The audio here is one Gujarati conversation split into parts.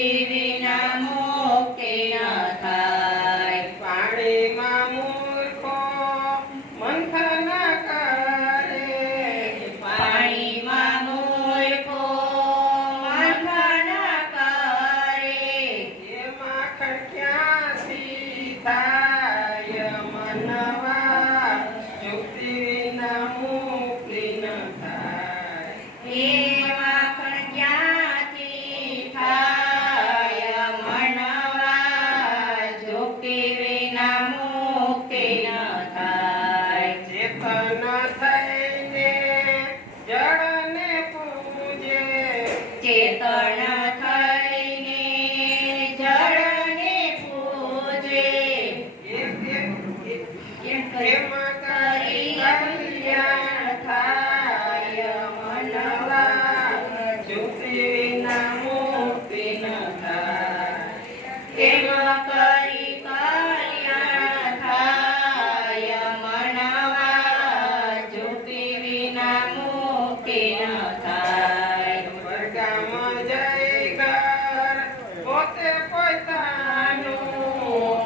जुक्ति विना मुक्ति न थाय। पाणीमां मूर्खो मंथन करे, पाणीमां मूर्खो मंथन करे, एमां खट्यासी थाय मनवा, जुक्ति विना मुक्ति न थाय। एमां क्याथी थाय मनवा, जुक्ति विना मुक्ति न थाय। चेतन थईने जड़ने पूजे, चेतन थईने जड़ने पूजे, एम करी कल्याण थाय मनवा, जुक्ति विना मुक्ति न थाय। एम करी कल्याण थाय मनवा, जुक्ति विना मुक्ति न थाय। वर्गाમાં જઈ ઘર પોતે પોતાનું,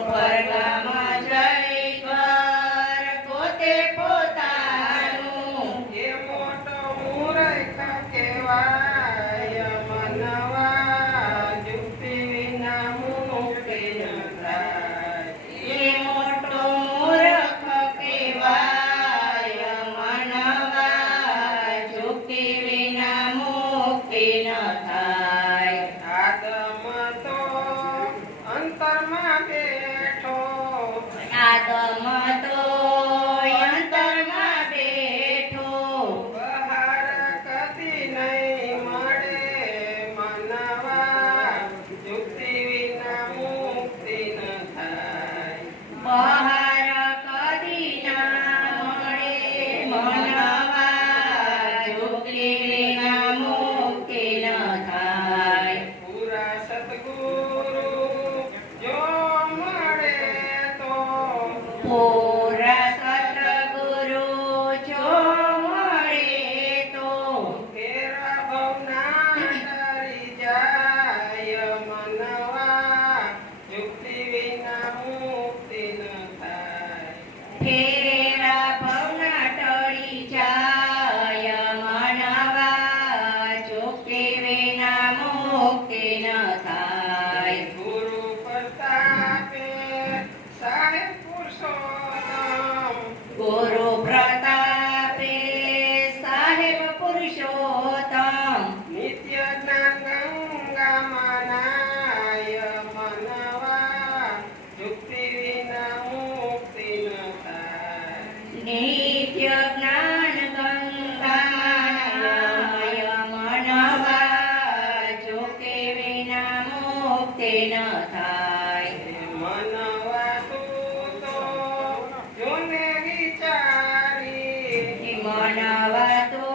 વર્ગમાં જઈ ઘર પોતે પોતાનું, એ મોટો મૂર્ખ કહેવાય મનવા, जुक्ति વિના મુક્તિ ન થાય। એ મોટો મૂર્ખ કહેવાય મનવા, जुक्ति વિના મુક્તિ ન થાય। આદમ તો અંતરમાં બેઠો, આદમ તો અંતરમાં બેઠો, બહાર કદી નહીં મળે મનવા, जुक्ति વિના મુક્તિ ન થાય। બહાર કદી ના મળે મનવા, जुक्ति વિના મુક્તિ ન થાય। પૂરા સદગુરુ જો મળે તો, પૂરા સતગુરુ જો મળે તો, તેરા ભવના ડરી જાય મનવા, जुक्ति વિના મુક્તિ ન થાય। ફેરા ભવના ટળી જાય મનવા, जुक्ति વિના મુક્તિ ન થાય। ગુરુ પ્રતાપે સાહેબ પુરુષોત્તમ, ગુરુ પ્રતાપે સાહેબ પુરુષોત્તમ, નિત્ય જ્ઞાન ગંગામાં નાય મનવા, जुक्ति વિના મુક્તિ ન થાય। નિત્ય જ્ઞાન ગંગાનાય મનવા, जुक्ति વિના મુક્તિ ન થાય। મનવા તું તો જોને વિચારી, મનવા તો